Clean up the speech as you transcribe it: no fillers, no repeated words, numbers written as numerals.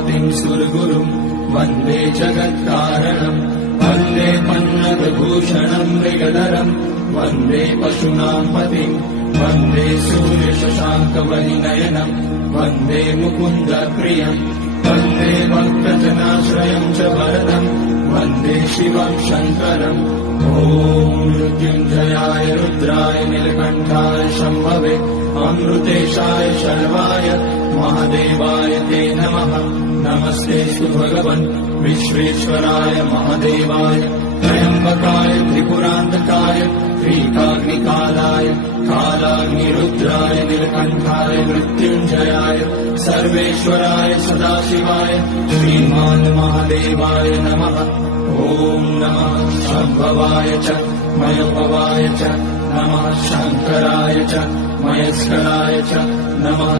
पतिं सुरगुरुं वन्दे जगत्कारणं वन्दे पन्नगभूषणं मृगधरं वन्दे पशूनां पतिं वन्दे सूर्यशशाङ्कवलिनयनं वन्दे मुकुन्दप्रियं वन्दे भक्तजनाश्रयं च वरदं वन्दे शिवं शङ्करम् ॐ मृत्युञ्जयाय रुद्राय नीलकण्ठाय शम्भवे अमृतेशाय शर्वाय महादेवाय ते नमः। नमस्तेऽस्तु भगवन् विश्वेश्वराय महादेवाय त्र्यम्बकाय त्रिपुरान्तकाय त्रिकाग्निकालाय कालाग्निरुद्राय नीलकण्ठाय मृत्युञ्जयाय सर्वेश्वराय सदाशिवाय श्रीमान् महादेवाय नमः। ॐ नमः शम्भवाय च मयपवाय च नमः शङ्कराय च मयस्कराय च नमः।